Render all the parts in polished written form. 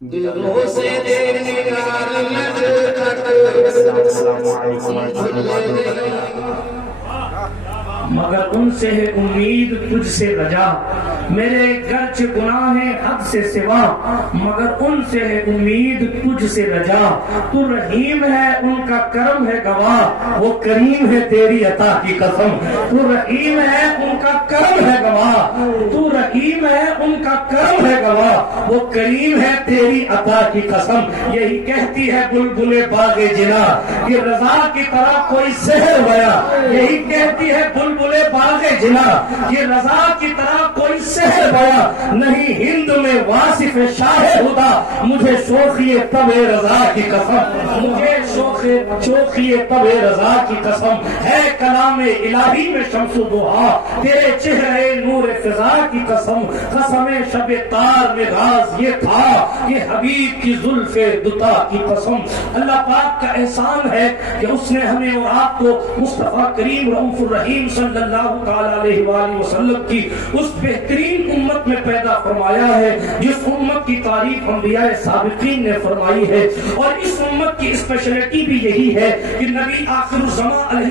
دلوں سے السلام علیکم ورحمۃ اللہ وبرکاتہ۔ مگر ان سے ہے امید تجھ سے رجا، میرے گرچہ گناہ ہے حد سے سوا، مگر ان سے ہے امید تجھ سے رجا۔ تو رحیم ہے ان کا کرم ہے گواہ، وہ کریم ہے تیری عطا کی قسم۔ تو رحیم ہے ان کا کرم ہے گواہ، تو رحیم ہے ان کا کرم ہے گواہ، وہ کریم ہے تیری عطا کی قسم۔ یہی کہتی ہے بلبل باغ جنا کہ رضا کی طرح کوئی سحر بیا، یہی کہتی ہے بلبل باغ جنا کہ رضا کی طرح کوئی سحر بیا، نہیں ہند میں واصف شاہ ہدا، مجھے شوخی طب رضا کی قسم، مجھے شوخی طب رضا کی قسم ہے، کلام الہی میں شمس و ضحیٰ تیرے چہرے نور فضا کی قسم۔ قسم شب تار میں راز یہ تھا کہ حبیب کی زلف دتا کی قسم۔ اللہ پاک کا احسان ہے کہ اس نے ہمیں اور آپ کو مصطفیٰ کریم رؤوف الرحیم صلی اللہ تعالی علیہ وآلہ وسلم کی اس بہترین امت میں پیدا فرمایا ہے جس امت کی تعریف انبیاء سابقین نے فرمائی ہے، اور اس امت کی اسپیشلٹی بھی یہی ہے کہ نبی آخر الزمان علیہ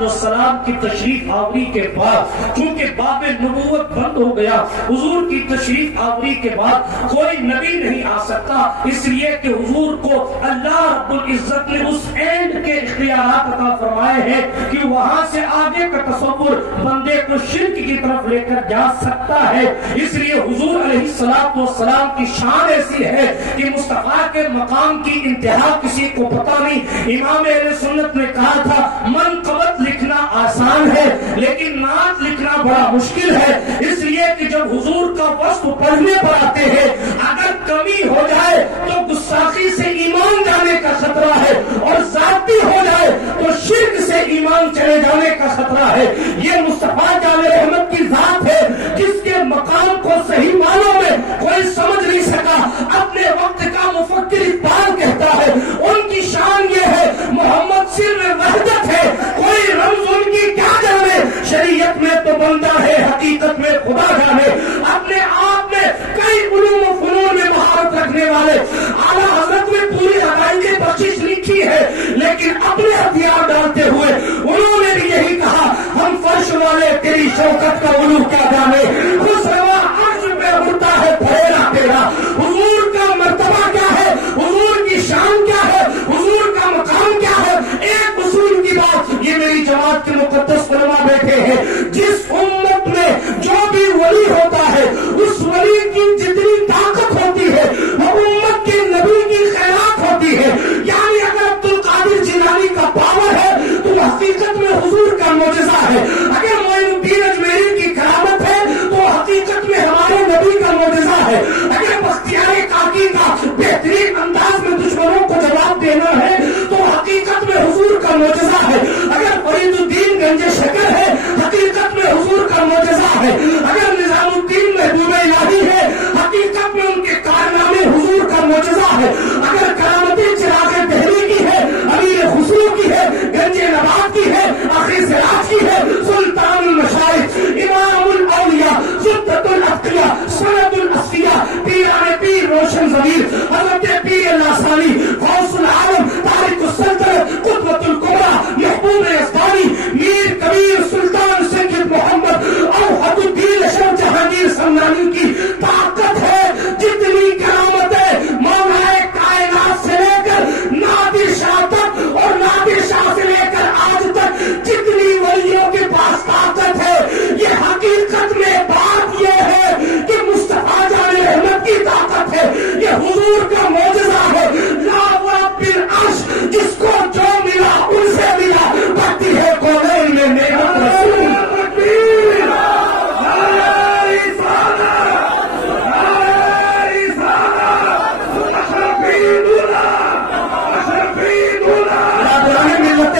السلام کی تشریف آوری کے بعد چونکہ باب نبوت بند ہو گیا، حضور کی تشریف آوری کے بعد کوئی نبی نہیں آ سکتا، اس لیے کہ حضور کو اللہ رب العزت نے اس اینڈ کے اختیارات عطا فرمائے ہیں کہ وہاں سے آگے کا تصور بندے کو شرک کی طرف لے کر جا سکتا ہے۔ اس لیے حضور علیہ السلام کی شان ایسی ہے کہ مصطفیٰ کے مقام کی انتہا کسی کو پتہ نہیں۔ امام اہل سنت نے کہا تھا منقبت لکھنا آسان ہے لیکن نعت لکھنا بڑا مشکل ہے، اس لیے کہ جب حضور کا وصف پڑھنے پر آتے ہیں اگر کمی ہو جائے تو گستاخی سے ایمان جانے کا خطرہ ہے، اور ذاتی ہو جائے تو شرک سے ایمان چلے جانے کا خطرہ ہے۔ یہ مصطفیٰ جان رحمت کی ذات ہے جس کے مقام کو صحیح معنوں میں کوئی سمجھ نہیں سکا۔ اپنے وقت کا مفکر اقبال کہتا ہے ان کی شان یہ ہے محمد سر وحدت ہے، کوئی رمز ان کی کیا جانے، شریعت میں تو بندہ ہے حقیقت میں خدا جانے۔ اپنے آپ میں کئی علوم و فنون میں مہارت رکھنے والے اعلیٰ حضرت میں پوری عقائد بخشش لکھی ہے، لیکن اپنے ہتھیار ڈالتے ہوئے انہوں نے بھی یہی کہا ہم فرش والے تیری شوکت کا علوم کیا جانے، خسروا عرش پہ اڑتا ہے پھیلا تیرا۔ حضور کا مرتبہ کیا ہے، حضور کی شان کیا ہے، حضور کا مقام کیا ہے، ایک اصول کی بات یہ میری جماعت کے مقدس علماء بیٹھے ہیں، جس امت میں جو بھی ولی ہوتا ہے اس ولی کی جتنی طاقت ہوتی ہے وہ امت کے نبی کی خیرات ہوتی ہے۔ یعنی اگر عبد القادر جیلانی کا پاور ہے تو حقیقت میں حضور کا معجزہ ہے، اگر معین الدین اجمیری کی کرامت ہے تو حقیقت میں ہمارے نبی کا معجزہ ہے، اگر بختیار کاکی کا بہترین انداز میں دشمنوں کو جواب دینا ہے تو حقیقت میں حضور کا معجزہ ہے، اگر فرید الدین گنج شکر ہے حقیقت میں حضور کا معجزہ ہے، اگر نظام الدین محبوب الہی ہے حقیقت میں ان کے کارنامے حضور کا معجزہ ہے، اگر کرامتی چراغ دہلی کی ہے، امیر خسرو کی ہے، گنج نواب کی ہے، آخر سراج کی ہے، سلطان المشائخ، امام الاولیاء، سلطت الاتقیاء، سند الاصفیاء، پیران پیر روشن ضمیر، حضرت پیر لاسانی، غوث العالم، تارک السلطنت، قطبۃ الکبریٰ، محبوب یزدانی، میر کبیر سلطان سید محمد اوحد الدین اشرف جہانگیر سمنانی کی طاقت ہے جتنی کرامتیں مولا کائنات سے لے کر نادر شاہ تک اور نادر شاہ سے لے کر آج تک جتنی ولیوں کے پاس طاقت ہے، یہ حقیقت میں بات یہ ہے کہ مصطفیٰ جان رحمت کی طاقت ہے، یہ حضور کا معجزہ ہے۔ لا ورب العرش جس کو جو ملا ان سے ملا، بڑھتی ہے کونین میں نعمت رسول۔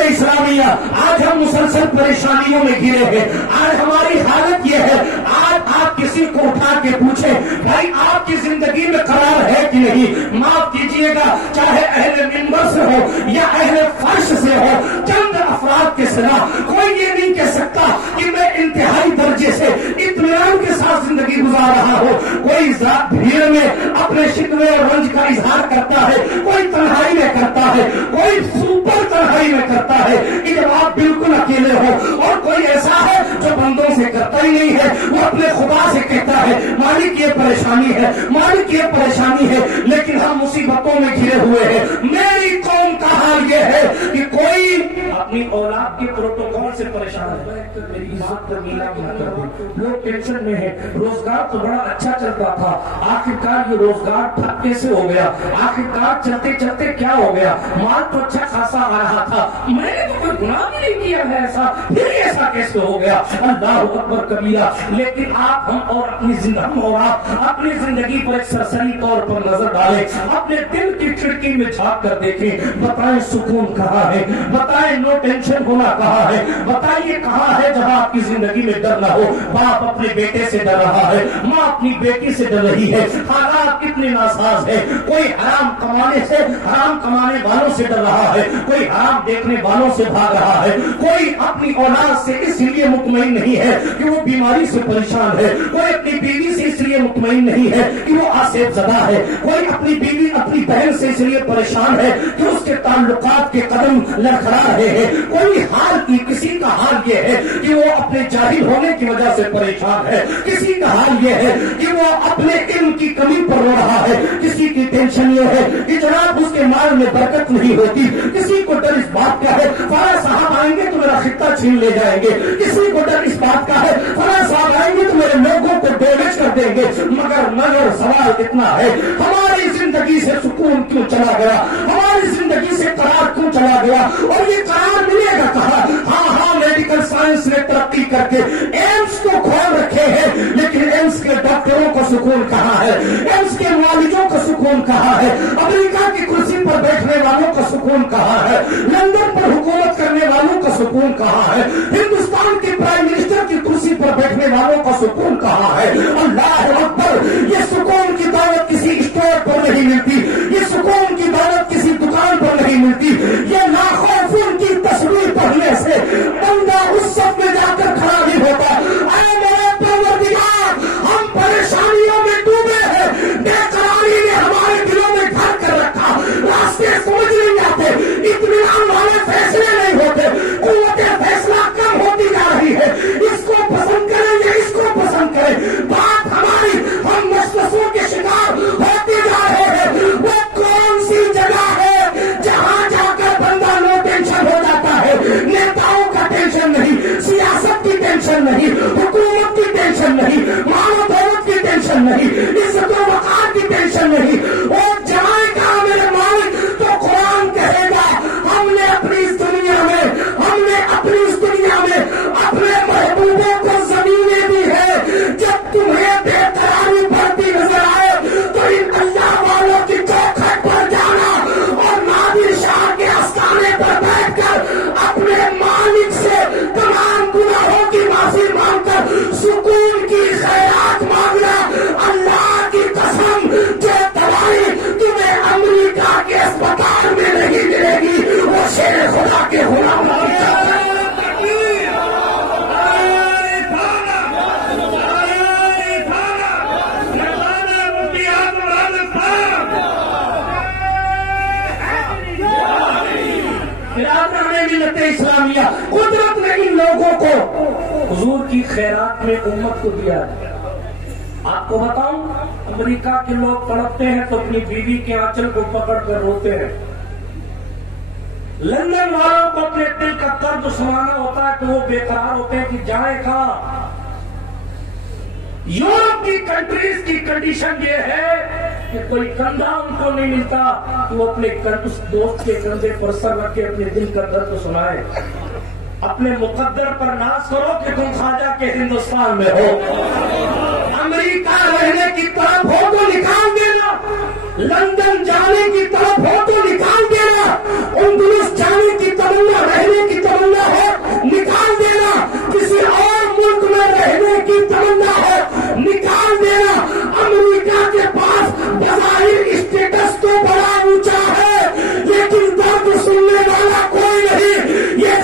اسلامیہ آج ہم مسلسل پریشانیوں میں گرے ہیں، آج ہماری حالت یہ ہے، آج آپ کسی کو اٹھا کے پوچھیں بھائی آپ کی زندگی میں قرار ہے کہ نہیں، معاف کیجئے گا چاہے اہل منبر سے ہو یا اہل فرش سے ہو، چند افراد کے سنا کوئی یہ نہیں کہہ سکتا کہ میں انتہائی درجے سے اطمینان کے ساتھ زندگی گزار رہا ہوں. کوئی ذات بھیڑ میں اپنے شکوے اور رنج کا اظہار کرتا ہے, کوئی تنہائی میں کرتا ہے, کوئی سپر تنہائی میں کرتا ہے کہ جب آپ بالکل اکیلے ہو, اور کوئی ایسا ہے جو بندوں سے کرتا ہی نہیں ہے, وہ اپنے خدا سے کہتا ہے مالک یہ پریشانی ہے, مالک یہ پریشانی ہے. لیکن ہم مصیبتوں میں گھرے ہوئے ہیں. میری قوم کا حال یہ ہے کہ کوئی اپنی اولاد کے پروٹوکول سے پریشان ہے, میری عزت پر میلا نہ کر دے, لوگ ٹینشن میں ہیں. روزگار تو بڑا اچھا چلتا تھا, آخرکار یہ روزگار ٹھپ کیسے ہو گیا, آخرکار چلتے چلتے کیا ہو گیا, مال تو اچھا خاصا آ رہا تھا, میں نے تو کوئی گناہ بھی نہیں کیا ہے, ایسا پھر ایسا کیسے ہو گیا. اللہ اکبر کبیرہ. لیکن آپ ہم اور اپنی زندگی پر ایک سرسری طور پر نظر ڈالیں, اپنے دل کی کھڑکی میں جھانک کر دیکھیں, بتائیں سکون کہاں ہے, بتائیں نو ٹینشن ہونا کہاں ہے, بتائیے کہاں ہے جہاں آپ کی زندگی میں ڈر نہ ہو. باپ اپنے بیٹے سے ڈر رہا ہے, ماں اپنی بیٹی سے ڈر رہی ہے, حالات کتنے ناساز ہے. کوئی حرام کمانے والوں سے ڈر رہا ہے, کوئی حرام دیکھنے والوں سے بھاگ رہا ہے, کوئی اپنی اولاد سے اس لیے مطمئن نہیں ہے کہ وہ بیماری سے پریشان ہے, کوئی اپنی بیوی سے اس لیے مطمئن نہیں ہے کہ وہ آسیب زدہ ہے, کوئی اپنی بیوی اپنی بہن سے اس لیے پریشان ہے کہ اس کے تعلقات کے قدم لڑکھڑا رہے ہیں. کوئی کسی کا حال یہ ہے کہ وہ اپنے جاہل ہونے کی وجہ سے پریشان ہے, کسی کا حال یہ ہے کہ وہ اپنے علم کی کمی پر رو رہا ہے, کسی کی ٹینشن یہ ہے کہ جناب اس کے مال میں برکت نہیں ہوتی, کسی کو ڈر اس بات کا ہے فلاں صاحب آئیں گے تو میرا خطہ چھین لے جائیں گے, کسی کو ڈر اس بات کا ہے فلاں صاحب آئیں گے تو میرے لوگوں کو ڈیمیج کر دیں گے. مگر سوال اتنا ہے, ہماری زندگی سے سکون کیوں چلا گیا, ہماری زندگی سے قرار کیوں چلا گیا, اور یہ قرار ملے گا کہاں. ہاں میڈیکل سائنس نے ترقی کر کے ایمس کو کھول رکھے ہیں, لیکن ایمس کے ڈاکٹروں کا سکون کہاں ہے, ایمس کے معالجوں کا سکون کہاں ہے, امریکہ کی کرسی پر بیٹھنے والوں کا سکون کہاں ہے, لندن پر حکومت کرنے والوں کا سکون کہاں ہے, ہندوستان کے پرائم منسٹر کی کرسی پر بیٹھنے والوں کا سکون کہاں ہے. اللہ اکبر. یہ سکون کی دولت کسی اسٹور پر نہیں ملتی, یہ سکون کی دولت کسی دکان پر نہیں ملتی. یہ ناخوفوں کی تصویر پڑھنے سے بندہ اس سب میں جا کر کھڑا نہیں ہوتا. اے میرے پروردگار, ہم پریشانیوں میں ڈوبے ہیں, بے قراری نے ہمارے دلوں میں گھر کر رکھا, راستے سمجھ نہیں آتے, اطمینان والے فیصلے نہیں ہوتے, قوت فیصلہ کم ہوتی جا رہی ہے. اس کو پسند کریں یا اس کو پسند کریں, بات ہماری, ہم وسوسوں کے شکار ہوتے جا رہے ہیں. وہ کون سی جگہ ہے جہاں جا کر بندہ نو ٹینشن ہو جاتا ہے, نیتاؤں کا ٹینشن نہیں, سیاست کی ٹینشن نہیں, حکومت کی ٹینشن نہیں, مال و دولت کی ٹینشن نہیں, عزت و وقار کی ٹینشن نہیں. اور جائے گا میرے مالک تو قرآن کہے گا ہم نے اپنی اس دنیا میں اپنے محبوبوں کو زمینیں دی ہے. جب تمہیں بے قراری بڑھتی نظر آئے تو ان اللہ والوں کی چوکھٹ پر جانا اور نادر شاہ کے آستانے پر بیٹھ کر اپنے مالک سے تمام گناہوں کی معافی مانگ کر سکون کی خیرات مانگنا. اللہ کی قسم, جو دوائی تمہیں امریکہ کے اسپتال میں نہیں ملے گی وہ شیر خدا کے غلام اسلامیہ. قدرت نے ان لوگوں کو حضور کی خیرات میں امت کو دیا. آپ کو بتاؤں, امریکہ کے لوگ تڑپتے ہیں تو اپنی بیوی کے آنچل کو پکڑ کر روتے ہیں. لندن والوں کو اپنے دل کا درد سنانا ہوتا ہے کہ وہ بے قرار ہوتے ہیں کہ جائے کہاں. یورپ کی کنٹریز کی کنڈیشن یہ ہے کہ کوئی کندھا ان کو نہیں ملتا کہ وہ اپنے اس دوست کے کندھے پر سر رکھ کے اپنے دل کا درد سنائے. اپنے مقدر پر ناز کرو کہ تم خواجہ کے ہندوستان میں ہو. امریکہ رہنے کی طرف ہو تو نکال دینا, لندن جانے کی طرف ہو تو نکال دینا, اندلس جانے کی تمنا, رہنے کی تمنا ہو نکال دینا, کسی اور ملک میں رہنے کی تمنا ہو نکال دینا. امریکہ کے پاس بظاہر اسٹیٹس تو بڑا اونچا ہے لیکن درد سننے والا کوئی نہیں. یہ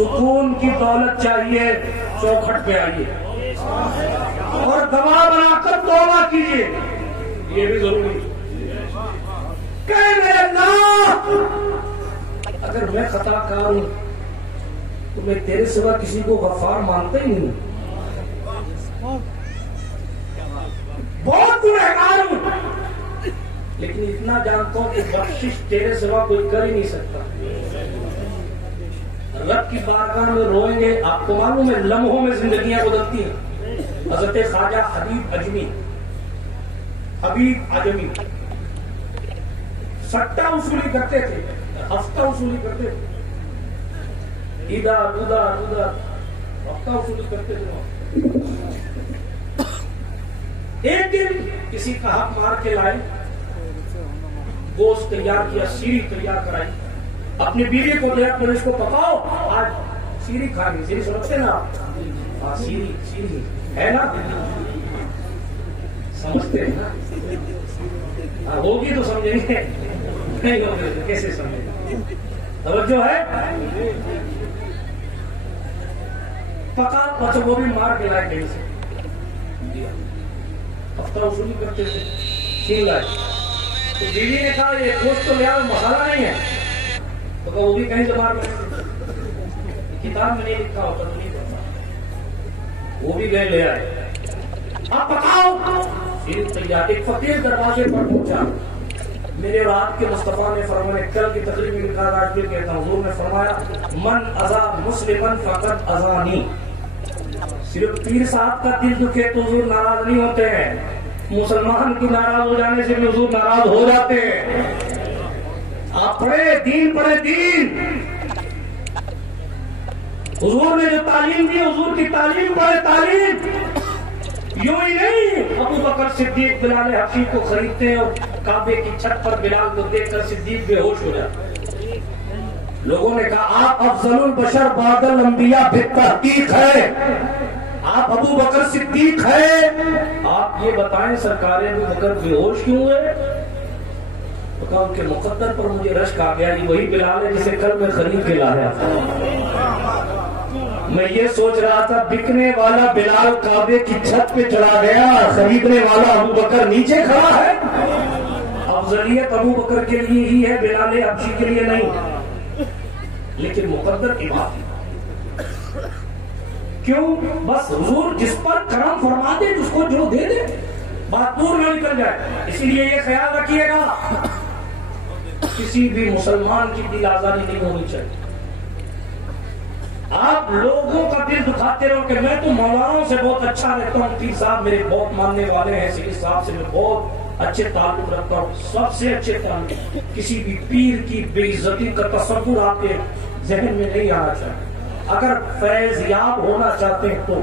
سکون کی دولت چاہیے چوکھٹ پہ آئیے اور دوا بنا کر توبہ کیجیے، یہ بھی ضروری کہ میرے اللہ اگر میں خطا کار ہوں تو میں تیرے سوا کسی کو غفار مانتا ہی نہیں ہوں، بہت گنہگار ہوں، لیکن اتنا جانتا ہوں کہ بخشش تیرے سوا کوئی کر ہی نہیں سکتا۔ رب کی بارگاہ میں روئیں گے، آپ کو معلوم ہے لمحوں میں زندگیاں گزرتی ہیں۔ حضرت خواجہ حبیب اجمی سٹا وصولی کرتے تھے، ہفتہ وصولی کرتے تھے، ادھر ہفتہ وصولی کرتے تھے۔ ایک دن کسی کا حق مار کے لائے، گوشت تیار کیا، سیری تیار کرائی، اپنی بیوی کو دیا، پھر اس کو پکاؤ، آج سیری کھانی۔ سیری سمجھتے نا آپ؟ سیری ہے نا، سمجھتے ہیں نا؟ ہوگی تو سمجھیں گے، نہیں ہوگی تو کیسے سمجھیں گے؟ توجہ ہے؟ پکا بچوں وہ بھی مار کے لائے کہیں سے، ہفتہ وصولی کرتے تھے، چھین لائے۔ تو بیوی نے کہا یہ گوشت تو لیا مسالہ نہیں ہے، تو وہ بھی کہیں زبان میں کتاب میں نہیں لکھا ہوتا تو نہیں پڑھتا، وہ بھی گئے لے آئے، آپ پکاؤ۔ ایک فقیر دروازے پر پہنچا، میرے اور آپ کے مصطفیٰ نے فرمایا، کل کی تقریب میں لکھا، آج بھی کہتا ہوں، حضور نے فرمایا من اذا مسلما فقد اذانی۔ صرف پیر صاحب کا دل دکھے تو حضور ناراض نہیں ہوتے ہیں، مسلمان کی ناراض ہو جانے سے بھی حضور ناراض ہو جاتے ہیں۔ آپ پڑھے دین، پڑھے دین، حضور نے جو تعلیم دی، حضور کی تعلیم پڑھے تعلیم، یوں ہی نہیں۔ ابو بکر صدیق بلال حبشی کو خریدتے ہیں اور کعبے کی چھت پر بلال کو دیکھ کر صدیق بے ہوش ہو جاتے۔ لوگوں نے کہا آپ افضل البشر بعد الانبیاء بالتحقیق ہے، آپ ابو بکر صدیق ہے، آپ یہ بتائیں سرکار ابو بکر بے ہوش کیوں ہوئے؟ تو کہا ان کے مقدر پر مجھے رشک آ گیا، یہ وہی بلال ہے جسے کل میں خرید کے لایا تھا۔ میں یہ سوچ رہا تھا بکنے والا بلال کعبے کی چھت پہ چلا گیا، خریدنے والا ابو بکر نیچے کھڑا ہے۔ افضلیت ابو بکر کے لیے ہی ہے، بلال حبشی کے لیے نہیں، لیکن مقدر کی بات ہے۔ کیوں؟ بس حضور جس پر کرم فرما دے، جس کو جو دے دے، بات دور نہ نکل جائے۔ اسی لیے یہ خیال رکھیے گا کسی بھی مسلمان کی دل آزاری نہیں ہونی چاہیے۔ آپ لوگوں کا دل دکھاتے رہو کہ میں تو مولانا سے بہت اچھا رہتا ہوں، پیر صاحب میرے بہت ماننے والے ہیں، سید صاحب سے میں بہت اچھے تعلق رکھتا ہوں، سب سے اچھے تعلق۔ کسی بھی پیر کی بے عزتی کا تصور آپ کے ذہن میں نہیں آنا چاہیے۔ اگر فیض یاب ہونا چاہتے ہیں تو،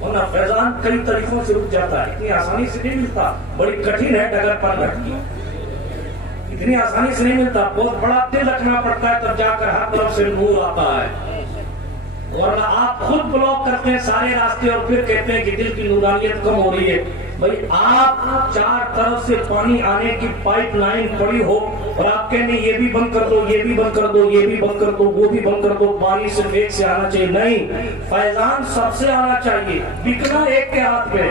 ورنہ فیضان کئی طریقوں سے رک جاتا ہے، اتنی آسانی سے نہیں ملتا، بڑی کٹھن ہے ڈگر پر لٹکی، اتنی آسانی سے نہیں ملتا، بہت بڑا دل رکھنا پڑتا ہے تب جا کر ہر طرف سے نور آتا ہے۔ ورنہ آپ خود بلاک کرتے ہیں سارے راستے اور پھر کہتے ہیں کہ دل کی نورانیت کم ہو رہی ہے۔ بھائی آپ چار طرف سے پانی آنے کی پائپ لائن پڑی ہو اور آپ کہنے یہ بھی بند کر دو، یہ بھی بند کر دو، یہ بھی بند کر دو، وہ بھی بند کر دو، پانی صرف ایک سے آنا چاہیے، نہیں، فیضان سب سے آنا چاہیے، بکنا ایک کے ہاتھ پہ،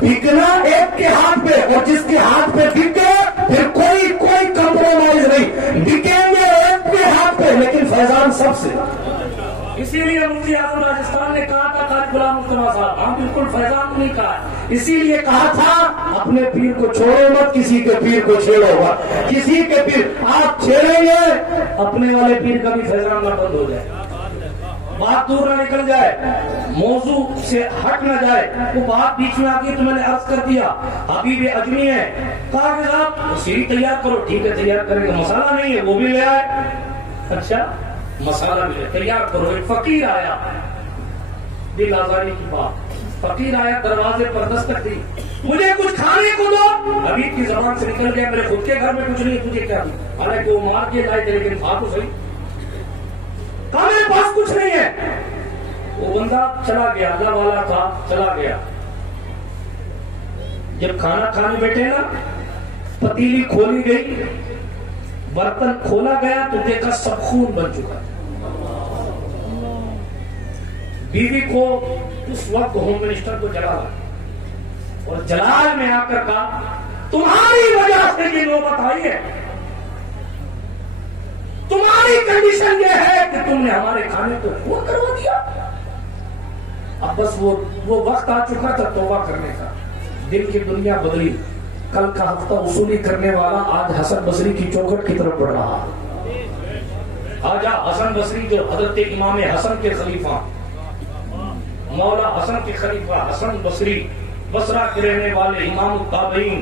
بکنا ایک کے ہاتھ پہ، اور جس کے ہاتھ پہ بکے پھر کوئی کمپرومائز نہیں، بکیں گے ایک کے ہاتھ پہ لیکن فیضان سب سے۔ اسی لیے مفتی اعظم راجستھان نے کہا تھا قاری غلام مصطفیٰ صاحب، ہم بالکل فیضان نہیں کہا، اسی لیے کہا تھا اپنے پیر کو چھوڑو مت، کسی کے پیر کو چھیڑو گا، کسی کے پیر آپ چھیڑیں گے اپنے والے پیر کا بھی فیضان نہ بند ہو جائے، بات دور نہ نکل جائے، موضوع سے ہٹ نہ جائے۔ وہ بات بیچ میں آ گئی تو میں نے عرض کر دیا حبیب اجمی ہے، کہا کہ صاحب سیری تیار کرو، ٹھیک ہے تیار کریں گے، مسالہ نہیں ہے وہ بھی لے آئے، اچھا مسالہ بھی تیار کرو۔ ایک فقیر آیا، دل آزاری کی بات، فقیر آیا دروازے پر دستک دی، مجھے کچھ کھانے کو دو، حبیب کی زبان سے نکل گیا میرے خود کے گھر میں کچھ نہیں، تجھے کیا دی؟ حالانکہ وہ مار کے لائے تھے لیکن کھا تو صحیح، کہا میرے پاس کچھ نہیں ہے۔ وہ بندہ چلا گیا، اللہ والا تھا، چلا گیا۔ جب کھانا کھانے بیٹھے نا، پتیلی کھولی گئی، برتن کھولا گیا تو دیکھا سب خون بن چکا تھا. بیوی کو اس وقت ہوم منسٹر کو جلایا اور جلال میں آ کر کہا تمہاری وجہ سے یہ نوبت آئی ہے, تمہاری کنڈیشن یہ ہے کہ تم نے ہمارے کھانے کو خون کروا دیا. اب بس وہ وقت آ چکا تھا توبہ کرنے کا. دل کی دنیا بدلی. کل کا ہفتہ وصولی کرنے والا آج حسن بصری کی چوکھٹ کی طرف بڑھ رہا. آج حسن بصری جو حضرت امام حسن کے خلیفہ, مولا حسن کے خلیفہ حسن بصری, بصرہ کے رہنے والے امام التابعین,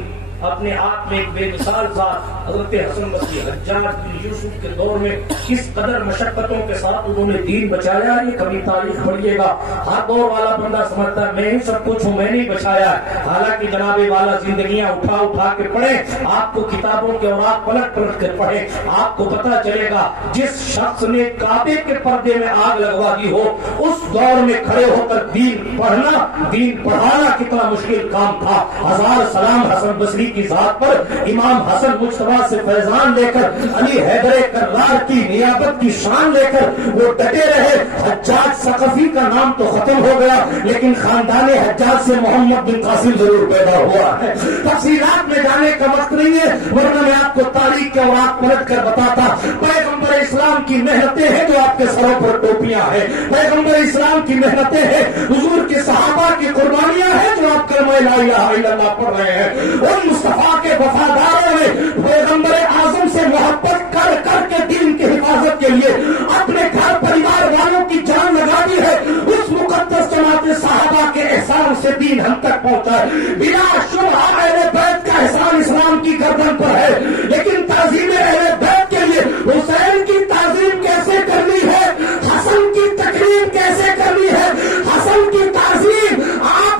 اپنے آپ میں ایک بے مثال ذات حضرت حسن بصری حجاج بن یوسف کے دور میں کس قدر مشقتوں کے ساتھ انہوں نے دین بچایا. یہ کبھی تاریخ پڑھیے گا. ہر دور والا بندہ سمجھتا ہے میں ہی سب کچھ ہوں, میں نہیں بچایا. حالانکہ جناب والا زندگیاں اٹھا کے پڑھے, آپ کو کتابوں کے اوراق پلٹ کر پڑھے, آپ کو پتا چلے گا جس شخص نے کعبے کے پردے میں آگ لگوا دی ہو اس دور میں کھڑے ہو کر دین پڑھنا, دین پڑھانا کتنا مشکل کام تھا. ہزار سلام حسن بصری کی ذات پر. امام حسن مجتبیٰ سے فیضان لے کر علی حیدر کرار کی نیابت کی شان لے کر وہ ڈٹے رہے. حجاج ثقفی کا نام تو ختم ہو گیا لیکن خاندان حجاج سے محمد بن قاسم ضرور پیدا ہوا ہے. تفصیلات میں جانے کا وقت نہیں ہے ورنہ میں آپ کو تاریخ کے اوراق پلٹ کر بتاتا. پیغمبر اسلام کی محنتیں ہیں جو آپ کے سروں پر ٹوپیاں ہیں. پیغمبر اسلام کی محنتیں ہیں, حضور کے صحابہ کی قربانیاں ہیں جو آپ کلمہ لا الہ الا اللہ پڑھ رہے ہیں. ان مصطفیٰ کے وفاداروں نے پیغمبر اعظم سے محبت کر کر کے دین کی حفاظت کے لیے اپنے گھر پریوار والوں کی جان لگا دی ہے. اس مقدس جماعت صحابہ کے احسان سے دین ہم تک پہنچا ہے. بلا شبہ اہل بیت کا احسان اسلام کی گردن پر ہے, لیکن تعظیم اہل بیت کے لیے حسین کی تعظیم کیسے کرنی ہے, حسن کی تقریم کیسے کرنی ہے, حسن کی تعظیم آپ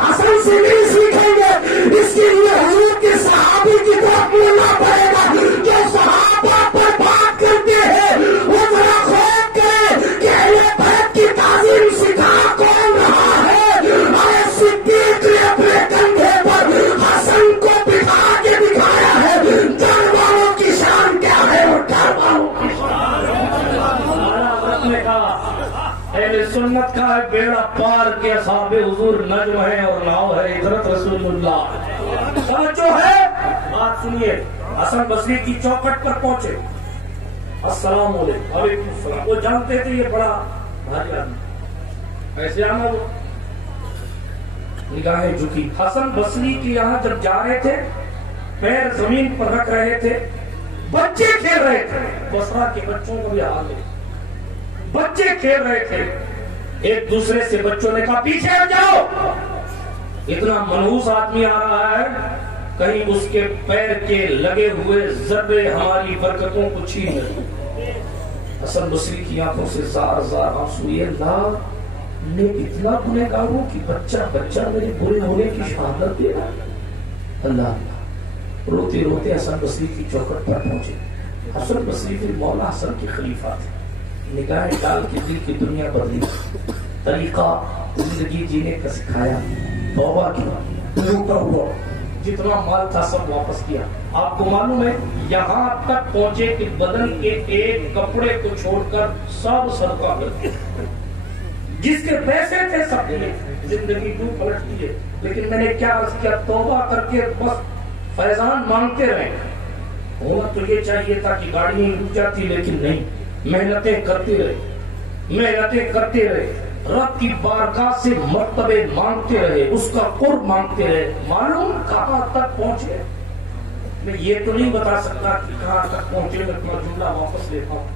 حسن سے نہیں سیکھیں گے. اس کے لیے حضور کے صحابی کی طرف مڑنا پڑے گا. جو صحابہ پر بات کرتے ہیں وہ ذرا خوف کرے کہ اہل بیت کی تعظیم سکھا کون رہا ہے. ارے صدیق نے اپنے کندھے پر حسن کو بٹھا کے دکھایا ہے. جان والوں کی شان کیا ہے اور ڈر والوں کی شان نے کہا اہل سنت کا ہے بیڑا پار کے اصحاب حضور نجم ہے اور ناؤ ہے عزت رسول اللہ. سمجھو ہے بات سنیے. حسن بصری کی چوکھٹ پر پہنچے. السلام علیکم. وعلیکم السلام. وہ جانتے تھے یہ بڑا بھاری آدمی, ایسے آنا وہ نگاہیں جھکی. حسن بصری کے یہاں جب جا رہے تھے پیر زمین پر رکھ رہے تھے, بچے کھیل رہے تھے. بصرہ کے بچوں کو بھی حال ہے, بچے کھیل رہے تھے. ایک دوسرے سے بچوں نے کہا پیچھے ہٹ جاؤ, اتنا منحوس آدمی آ رہا ہے کہیں اس کے پیر کے لگے ہوئے ضربے ہماری برکتوں کو چھین لیں. حسن بصری کی آنکھوں سے زار زار آنسو. یہ اللہ نے اتنا گنہگار ہوں کہ بچہ میرے برے ہونے کی شہادت دے رہا. اللہ روتے روتے حسن بصری کی چوکھٹ پر پہنچے. حسن بصری پھر مولا حسن کے خلیفہ تھے. نگاہیں ڈال کے دل کی دنیا بدلی, طریقہ زندگی جینے کا سکھایا, توبہ کیا, روکا ہوا, جتنا مال تھا سب واپس کیا. آپ کو معلوم ہے یہاں تک پہنچے کہ بدن کے ایک کپڑے کو چھوڑ کر سب صدقہ کر دیا. جس کے پیسے تھے سب دیے, زندگی کیوں پلٹ دیے. لیکن میں نے کیا عرض کیا, توبہ کر کے بس فیضان مانگتے رہے. ہونا تو یہ چاہیے تھا کہ گاڑیاں ڈوب جاتی, لیکن نہیں, محنتیں کرتے رہے, رب کی بارگاہ سے مرتبے مانگتے رہے, اس کا قرب مانگتے رہے. معلوم کہاں تک پہنچے میں یہ تو نہیں بتا سکتا کہ کہاں تک پہنچے, میں اپنا جملہ واپس لیتا ہوں,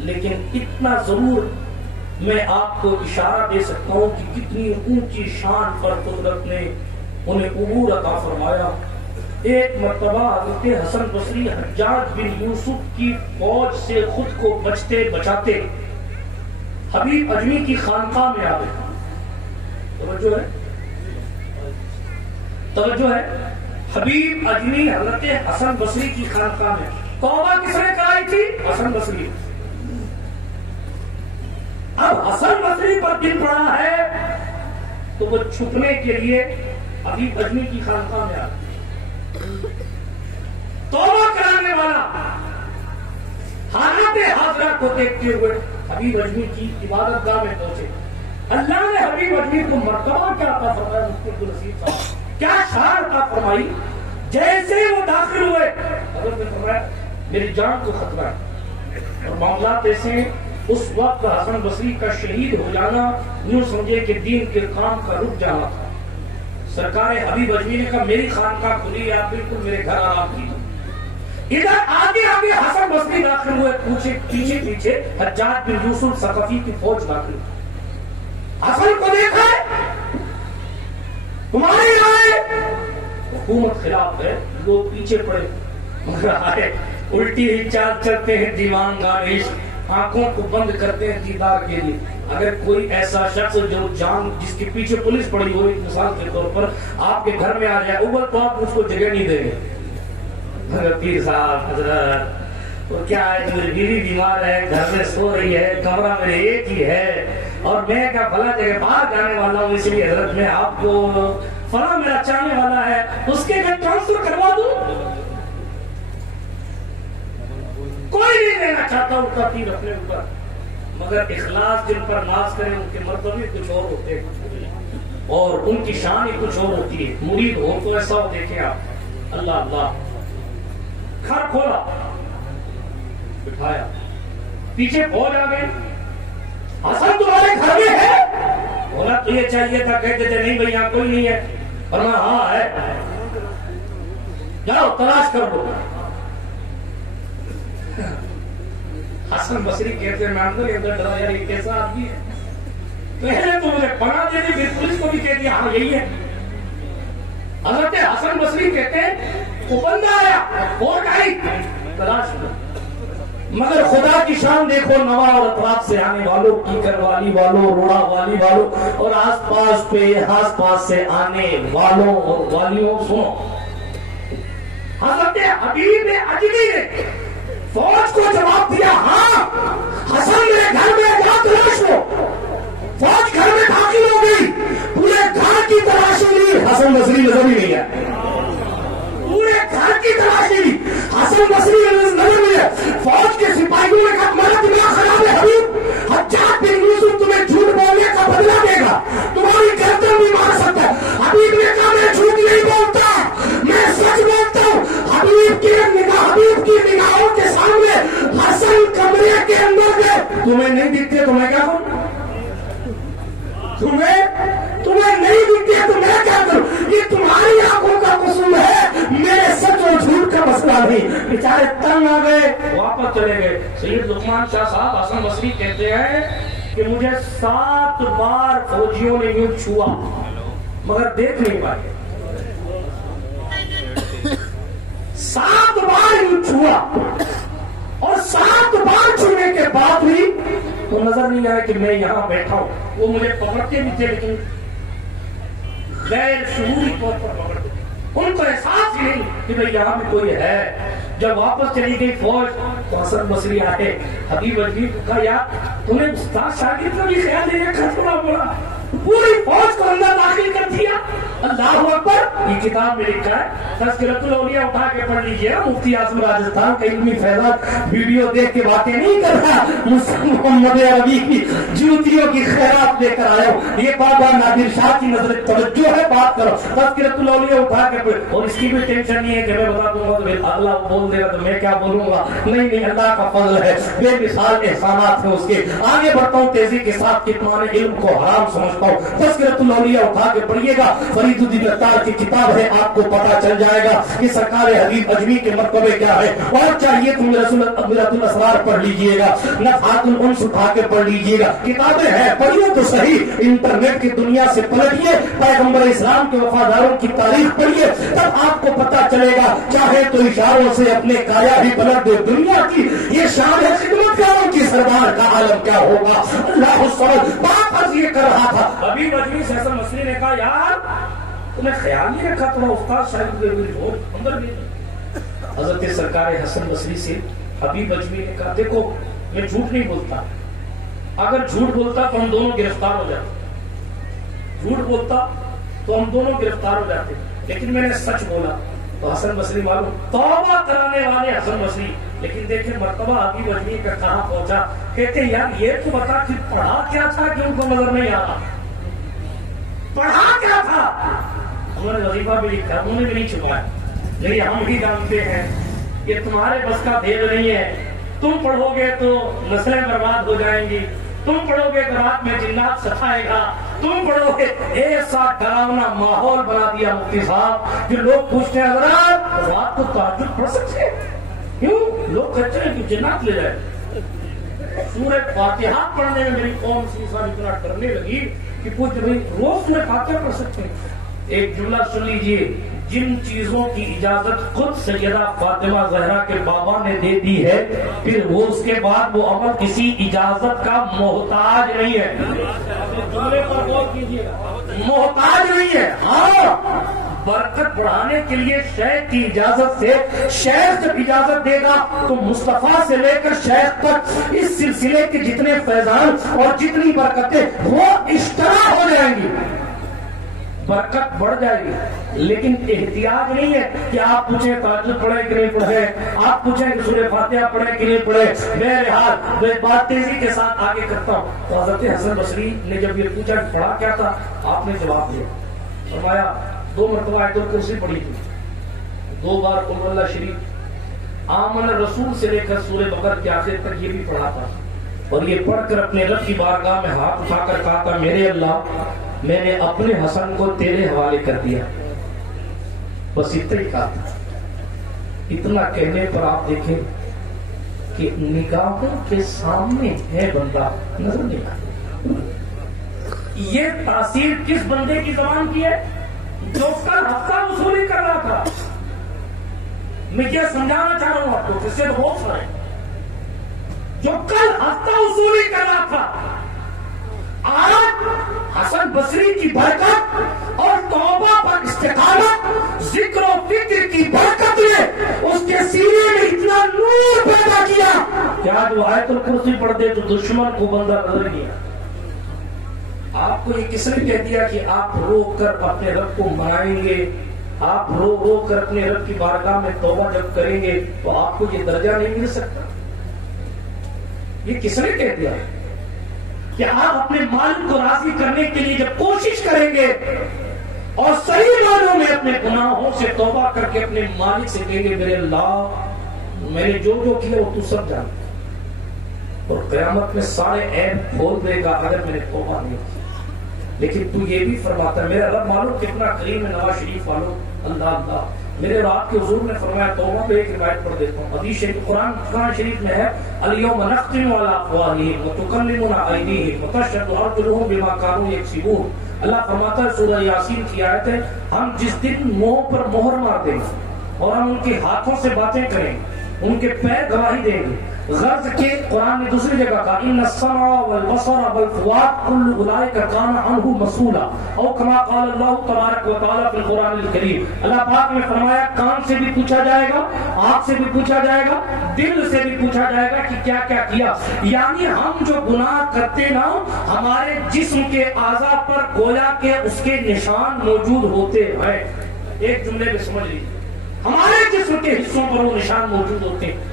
لیکن اتنا ضرور میں آپ کو اشارہ دے سکتا ہوں کہ کتنی اونچی شان پر قدرت نے انہیں عبور عطا فرمایا. ایک مرتبہ حضرت حسن بصری حجاج بن یوسف کی فوج سے خود کو بچتے بچاتے حبیب اجمی کی خانقاہ میں آ گئے. توجہ ہے. حبیب اجمی حضرت حسن بصری کی خانقاہ میں. توبہ کس نے کرائی تھی؟ حسن بصری. اب حسن بصری پر دل پڑا ہے تو وہ چھپنے کے لیے حبیب اجمی کی خانقاہ میں آ گئے. توبہ کرانے والا کو دیکھتے ہوئے حبیب اجمی کی عبادت گاہ میں پہنچے. اللہ نے حبیب اجمی کو مرتبہ کیا عطا فرمایا, مفتی عبدالنصیر صاحب کیا شان عطا فرمائی. جیسے وہ داخل ہوئے حضرت نے فرمایا میری جان کو خطرہ ہے, اور معاملات ایسے ہیں. اس وقت حسن بصری کا شہید ہو جانا یوں سمجھے کہ دین کے کام کا رک جانا تھا. سرکار حبیب اجمی نے کہا میری خانقاہ کھلی, آپ بالکل میرے گھر آرام کیجیے. ادھر آگے آگے حسن بصری داخل ہوئے, پیچھے پیچھے حجاج بن یوسف ثقفی کی فوج داخل ہوئی. حسن کو دیکھا تمہارے یہاں حکومت خلاف ہے, لوگ پیچھے پڑے, مگر آئے الٹی ہی چال چلتے ہیں دیوان گارش, آنکھوں کو بند کرتے ہیں دیدار کے لیے. اگر کوئی ایسا شخص جو جان جس کے پیچھے پولیس پڑی ہوئی مثال کے طور پر آپ کے گھر میں آ جائے اوپر, تو آپ اس کو جگہ نہیں دیں گے. پیر صاحب حضرت وہ کیا ہے, میری بیوی بیمار ہے, گھر میں سو رہی ہے, کمرہ میرے ایک ہی ہے, اور میں کیا فلاں جگہ باہر جانے والا ہوں, اس لیے حضرت میں آپ کو فلاں میرا چاہنے والا ہے اس کے گھر ٹرانسفر کروا دوں. کوئی نہیں لینا چاہتا ان کا تیر اپنے اوپر, مگر اخلاص جن پر ناز کریں ان کے مرتبے کچھ اور ہوتے ہیں اور ان کی شان ہی کچھ اور ہوتی ہے. مرید ہو تو ایسا ہو, دیکھیں آپ اللہ اللہ. گھر کھولا, بٹھایا, پیچھے فوج آ گئی. حسن تمہارے گھر میں ہے؟ بولا تو یہ چاہیے تھا, کہتے تھے نہیں بھائی یہاں کوئی نہیں ہے. فرمایا ہاں ہے, جاؤ تلاش کر دو. حسن بصری کہتے ہیں میں اندر ڈرا یار یہ کیسا آدمی ہے. پہلے تو مجھے پناہ دے دی, پھر پولیس کو بھی کہہ دیا ہاں یہی ہے. حضرت حسن بصری کہتے ہیں وہ بندہ آیا, فوج آئی, تلاش کر, مگر خدا کی شان دیکھو, نوا اور اطراف سے آنے والوں, کیکر والی والوں, روڑا والی والوں, اور آس پاس پہ آس پاس سے آنے والوں اور والیوں. سنو, حضرت حبیب اجمی نے فوج کو جواب دیا ہاں حسن میرے گھر میں جا تلاش ہو. فوج گھر میں داخل ہو گئی, پورے گھر کی تلاشی لی, حسن بصری نظر ہی نہیں ہے. پورے گھر کی تلاشی لی, حسن بصری نظر نہیں ہے. فوج کے سپاہیوں نے کہا تمہارا دماغ خراب ہے حبیب, حجاج بن یوسف تمہیں جھوٹ بولنے کا بدلہ دے گا, تمہاری گردن بھی مار سکتا ہے. حبیب نے کہا میں جھوٹ نہیں بولتا, میں سچ بولتا ہوں. حبیب کی نگاہوں کے سامنے حسن کمرے کے اندر گئے. تمہیں نہیں دکھتے تو میں کیا کروں, تمہیں نہیں دکھتے تو میں کیا کروں. یہ تمہاری آنکھوں کا قصور ہے, میرے سچ اور جھوٹ کا مسئلہ نہیں. بیچارے تنگ آ گئے, واپس چلے گئے. سید لقمان شاہ صاحب حسن بصری کہتے ہیں کہ مجھے 7 بار فوجیوں نے یوں چھوا مگر دیکھ نہیں پائے. 7 بار یوں چھوا, اور 7 بار چھونے کے بعد بھی تو نظر نہیں آیا کہ میں یہاں بیٹھا ہوں. وہ مجھے پکڑتے بھی تھے لیکن غیر شعوری طور پر پکڑتے, ان کو احساس ہی نہیں کہ بھئی یہاں میں کوئی ہے. جب واپس چلی گئی فوج تو حسن بصری آئے, حبیب اجمی کو کہا یار تمہیں استاد شاگرد کا بھی خیال دینے کا خطرہ پڑا, پوری فوج کو اندر داخل کر دیا. اللہ اکبر. یہ کتاب میں لکھا ہے, تذکرۃ الاولیاء اٹھا کے پڑھ لیجیے. مفتی اعظم راجستھان کا علمی فیضان ویڈیو دیکھ کے باتیں نہیں کر رہا, محمد عربی کی جوتیوں کی خیرات لے کر آیا ہوں. یہ بابا نادر شاہ کی نظر توجہ ہے, بات کرو. تذکرۃ الاولیاء اٹھا کے پڑھ, اور اس کی بھی ٹینشن نہیں ہے کہ میں بتا دوں گا تو اللہ بول دے گا تو میں کیا بولوں گا. نہیں, اللہ کا فضل ہے, بے مثال احسانات ہیں اس کے. آگے بڑھتا ہوں تیزی کے ساتھ, کتمان علم کو حرام سمجھتا ہوں. تذکرۃ الاولیاء اٹھا کے پڑھیے گا, فرید الدین عطار کی کتاب ہے, آپ کو پتا چل جائے گا کہ سرکار حبیب اجمی کے مرتبے کیا ہے. اور چاہیے تو میرۃ الاسرار پڑھ لیجئے گا, نفحات الانس اٹھا کے پڑھ لیجئے گا. کتابیں ہیں, پڑھیے تو صحیح. انٹرنیٹ کی دنیا سے پلٹیے, پیغمبر اسلام کے وفاداروں کی تاریخ پڑھیے, تب آپ کو پتا چلے گا. چاہے تو اشاروں سے اپنے کایا بھی پلٹ دے دنیا کی, یہ شان ہے خدمتگاروں کی, سردار کا عالم کیا ہوگا. اللہ الصمد. بات عرض یہ کر رہا تھا, حبیب اجمی سے حسن بصری نے کہا یار تمہیں خیال نہیں رکھا تھوڑا استاد شاگرد اندر بھی. حضرت سرکار حسن بصری سے حبیب اجمی نے کہا دیکھو میں جھوٹ نہیں بولتا, اگر جھوٹ بولتا تو ہم دونوں گرفتار ہو جاتے, جھوٹ بولتا تو ہم دونوں گرفتار ہو جاتے, لیکن میں نے سچ بولا. تو حسن بصری معلوم توبہ کرانے والے حسن بصری، لیکن دیکھیں مرتبہ حبیب اجمی کا کہاں پہنچا، کہتے یار یہ تو بتا کہ پڑھا کیا تھا کہ ان کو نظر نہیں آ رہا، پڑھا کیا تھا؟ انہوں نے وظیفہ بھی لکھا، انہوں نے بھی نہیں چھپایا، لیکن ہم بھی جانتے ہیں کہ تمہارے بس کا کھیل نہیں ہے، تم پڑھو گے تو نسلیں برباد ہو جائیں گی، تم پڑھو گے تو رات میں جنات ستائے گا، تم پڑھو گے ایسا ڈراونا ماحول بنا دیا مفتی صاحب کہ لوگ پوچھتے ہیں حضرات رات کو تہجد پڑھ سکتے ہیں؟ کیوں؟ لوگ کہتے ہیں کہ جنات لے جائے۔ سورہ فاتحہ پڑھنے میں میری قوم سیسا اتنا کرنے لگی کہ پوچھ رہی روز سورہ فاتحہ پڑھ سکتے ہیں؟ ایک جملہ سن لیجئے، جن چیزوں کی اجازت خود سیدہ فاطمہ زہرا کے بابا نے دے دی ہے، پھر وہ اس کے بعد وہ عمل کسی اجازت کا محتاج نہیں ہے، محتاج نہیں ہے۔ ہاں برکت بڑھانے کے لیے شیخ کی اجازت سے، شیخ جب اجازت دے گا تو مصطفیٰ سے لے کر شیخ تک اس سلسلے کے جتنے فیضان اور جتنی برکتیں وہ اشتراک ہو جائیں گی، برکت بڑھ جائے گی۔ لیکن احتیاج نہیں ہے کہ آپ پوچھیں تہجد پڑھے کہ نہیں پڑھے، آپ پوچھیں کہ سورہ فاتحہ پڑھے کہ نہیں پڑھے۔ بہرحال میں بات تیزی کے ساتھ آگے کرتا ہوں۔ تو حضرت حسن بصری نے جب یہ پوچھا کہ پڑھا کیا تھا، آپ نے جواب دیا، فرمایا 2 مرتبہ آیت الکرسی پڑھی تھی، 2 بار قل اللہ شریف، آمن رسول سے لے کر سورہ بقرہ کے آخر تک یہ بھی پڑھا تھا، اور یہ پڑھ کر اپنے رب کی بارگاہ میں ہاتھ اٹھا کر کہا تھا میرے اللہ میں نے اپنے حسن کو تیرے حوالے کر دیا، بس اتنا ہی کہا تھا۔ اتنا کہنے پر آپ دیکھیں کہ نگاہوں کے سامنے ہے بندہ، نظر نہیں آتا۔ یہ تاثیر کس بندے کی زبان کی ہے جو کل ہفتہ وصولی کر رہا تھا؟ میں یہ سمجھانا چاہ رہا ہوں آپ کو، جس سے بہت سارے جو کل ہفتہ وصولی کر رہا تھا، آج حسن بصری کی برکت اور توبہ پر استقامت، ذکر و فکر کی برکت نے اس کے سینے میں اتنا نور پیدا کیا کہ آج وہ آیت الکرسی پڑھ دے تو دشمن کو بندہ نظر نہیں آتا۔ آپ کو یہ کس نے کہہ دیا کہ آپ رو کر اپنے رب کو منائیں گے، آپ رو رو کر اپنے رب کی بارگاہ میں توبہ جب کریں گے تو آپ کو یہ درجہ نہیں مل سکتا؟ یہ کس نے کہہ دیا کہ آپ اپنے مالک کو راضی کرنے کے لیے جب کوشش کریں گے اور صحیح معنوں میں اپنے گناہوں سے توبہ کر کے اپنے مالک سے کہیں گے میرے اللہ میں نے جو جو کیا وہ تو سب جانتا، اور قیامت میں سارے عیب کھول دے گا اگر میں نے توبہ نہیں کی، لیکن تو یہ بھی فرماتا ہے میرا رب معلوم کتنا کریم ہے نواز شریف والوں، اللہ اللہ میرے رات کے حضور نے فرمایا توبہ پہ ایک روایت پڑھ دیتا ہوں، حدیث شریف قرآن شریف میں ہے الیوم نختم علی افواہہم وتکلمنا ایدیہم وتشہد ارجلہم بما کانوا یکسبون۔ اللہ فرماتا ہے سورہ یاسین کی آیت ہے، ہم جس دن منہ پر مہر مار دیں گے اور ہم ان کے ہاتھوں سے باتیں کریں گے، ان کے پیر گواہی دیں گے۔ غرض کے قرآن نے دوسری جگہ کہا ان السمع والبصر والفؤاد كل اولئک کان عنہ مسئولا، او کما قال اللہ تبارک و تعالی فی القرآن الکریم۔ اللہ پاک نے فرمایا کان سے بھی پوچھا جائے گا، آنکھ سے بھی پوچھا جائے گا، دل سے بھی پوچھا جائے گا کہ کیا کیا کیا۔ یعنی ہم جو گناہ کرتے نا ہمارے جسم کے اعضاء پر گویا کہ اس کے نشان موجود ہوتے ہیں۔ ایک جملے میں سمجھ لیجیے، ہمارے جسم کے حصوں پر وہ نشان موجود ہوتے ہیں۔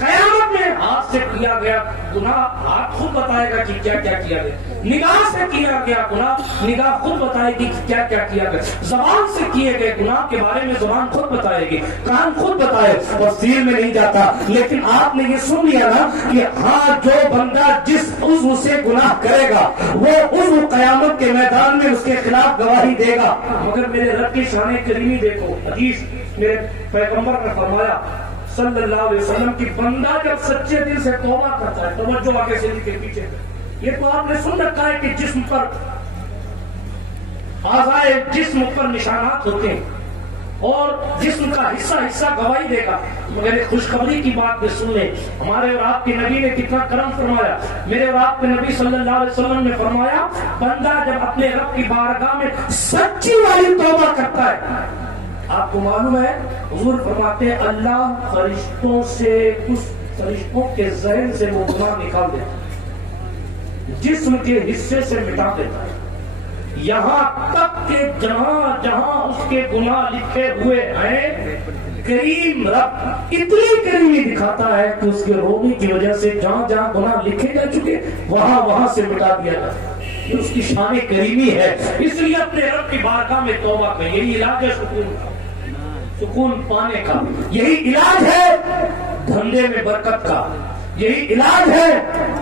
قیامت میں ہاتھ سے کیا گیا گناہ ہاتھ خود بتائے گا کہ کیا کیا کیا گیا، نگاہ سے کیا گیا گناہ نگاہ خود بتائے گی کہ کیا کیا کیا گیا، زبان سے کیے گئے گناہ کے بارے میں زبان خود بتائے گی، کان خود بتائے، اور سیر میں نہیں جاتا۔ لیکن آپ نے یہ سن لیا نا کہ ہاں جو بندہ جس عضو سے گناہ کرے گا وہ عضو قیامت کے میدان میں اس کے خلاف گواہی دے گا۔ مگر میرے رب کی شان کریمی دیکھو، حدیث میرے پیغمبر نے فرمایا صلی اللہ علیہ وسلم کی بندہ جب سچے دل سے توبہ کرتا ہے، توجہ آگے سے کے پیچھے، یہ تو آپ نے سن رکھا ہے کہ جسم پر اعضائے جسم پر نشانات ہوتے ہیں اور جسم کا حصہ گواہی دے گا۔ مگر خوشخبری کی بات بھی سن لیں، ہمارے اور آپ کے نبی نے کتنا کرم فرمایا۔ میرے اور آپ کے نبی صلی اللہ علیہ وسلم نے فرمایا بندہ جب اپنے رب کی بارگاہ میں سچی والی توبہ کرتا ہے، آپ کو معلوم ہے حضور فرماتے ہیں اللہ فرشتوں سے کچھ فرشتوں کے ذہن سے وہ گناہ نکال دیتا ہے، جسم کے حصے سے مٹا دیتا ہے۔ یہاں تک کہ جہاں جہاں اس کے گناہ لکھے ہوئے ہیں کریم رب اتنی کریمی دکھاتا ہے کہ اس کے رونے کی وجہ سے جہاں جہاں گناہ لکھے جا چکے وہاں سے مٹا دیا جاتا ہے. یہ اس کی شان کریمی ہے. اس لیے اپنے رب کی بارگاہ میں توبہ کریں. یہی علاج ہے سکون پانے کا. یہی علاج ہے دھندے میں برکت کا. یہی علاج ہے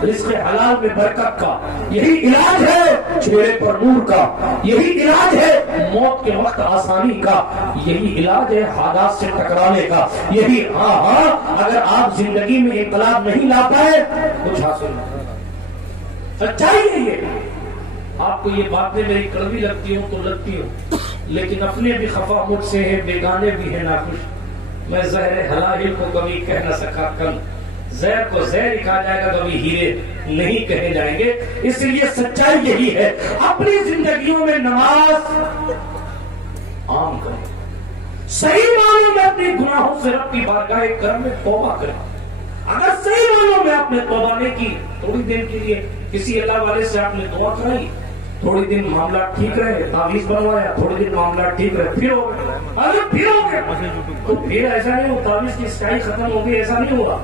رزق حلال میں برکت کا. یہی علاج ہے چہرے پر نور کا. یہی علاج ہے موت کے وقت آسانی کا. یہی علاج ہے حالات سے ٹکرانے کا. یہی اگر آپ زندگی میں انقلاب نہیں لا پائے کچھ حاصل نہیں. سچائی ہے یہ. آپ کو یہ باتیں میری کڑوی لگتی ہوں تو لگتی ہوں, لیکن اپنے بھی خفا مجھ سے ہیں, بیگانے بھی ہیں ناخوش. میں زہر حلال کو کبھی کہہ نہ سکا کل, زہر کو زہر ہی کہا جائے گا, کبھی ہیرے نہیں کہے جائیں گے. اس لیے سچائی یہی ہے اپنی زندگیوں میں نماز عام کریں, صحیح معنوں میں اپنے گناہوں سے رب کی بارگاہ کرم میں توبہ کریں. اگر صحیح معنوں میں آپ نے توبہ نہیں کی, تھوڑی دیر کے لیے کسی اللہ والے سے آپ نے دعا کرائی, تھوڑی دن معاملہ ٹھیک رہے, تعویذ بنوایا, تھوڑی دن معاملہ ٹھیک رہے, پھر ہو گئے. اگر پھر ہو گئے تو پھر ایسا نہیں ہو تعویذ کی اسٹائل ختم ہو گئی, ایسا نہیں ہوا.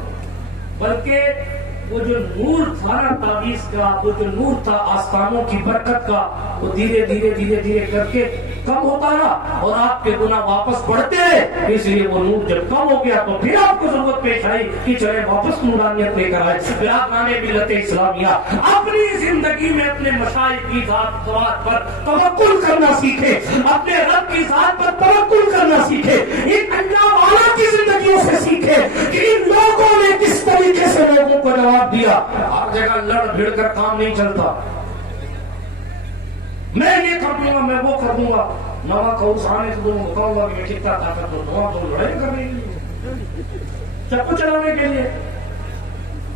بلکہ وہ جو نور تھا نا تعویذ کا, وہ جو نور تھا آستانوں کی برکت کا, وہ دھیرے دھیرے دھیرے دھیرے کر کے کم ہوتا رہا اور آپ کے گناہ واپس بڑھتے رہے. اس لیے وہ نور جب کم ہو گیا تو پھر آپ کو ضرورت پیش آئی کہ چلے واپس نورانیت لے کر آئے. برادران ملت اسلامیہ, اپنی زندگی میں اپنے مشائخ کی ذات پر توکل کرنا سیکھے, اپنے رب کی ذات پر توکل کرنا سیکھے, ان اللہ والا کی زندگیوں سے سیکھے کہ ان لوگوں نے کس طریقے سے لوگوں کو جواب دیا. ہر جگہ لڑ بھیڑ کر کام نہیں چلتا. میں یہ کر دوں گا, میں وہ کر دوں گا, نوا کو آنے سے دونوں کو کہوں گا کہ میں کتنا طاقت دوں گا, تو لڑائی کرنے کے لیے, چپو چلانے کے لیے,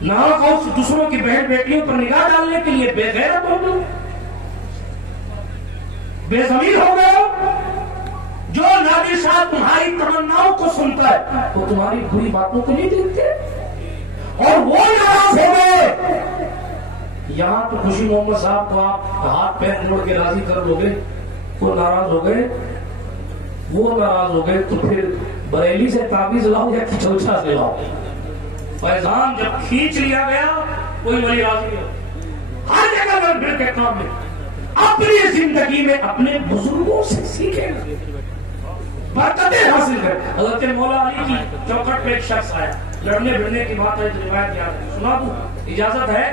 نوا کو دوسروں کی بہن بیٹیوں پر نگاہ ڈالنے کے لیے بے غیرت ہو گئے, بے ضمیر ہو گئے. جو نادر شاہ تمہاری تمناؤں کو سنتا ہے وہ تمہاری بری باتوں کو نہیں دیکھتے, اور وہ ناراض ہو گئے. یہاں تو خوشی محمد صاحب کو آپ ہاتھ پیر جوڑ کے راضی کر لو گے, وہ ناراض ہو گئے, وہ ناراض ہو گئے تو پھر بریلی سے تعویذ لاؤ یا کھچوچا سے لاؤ. فیضان جب کھینچ لیا گیا کوئی ولی راضی نہیں ہو. ہر جگہ لڑ بھیڑ کے کام میں اپنی زندگی میں اپنے بزرگوں سے سیکھے گا, برکتیں حاصل کریں. حضرت مولا علی کی چوکھٹ پہ ایک شخص آیا, لڑنے بھڑنے کی بات ہے, روایت یاد ہے, سنا دوں, اجازت ہے؟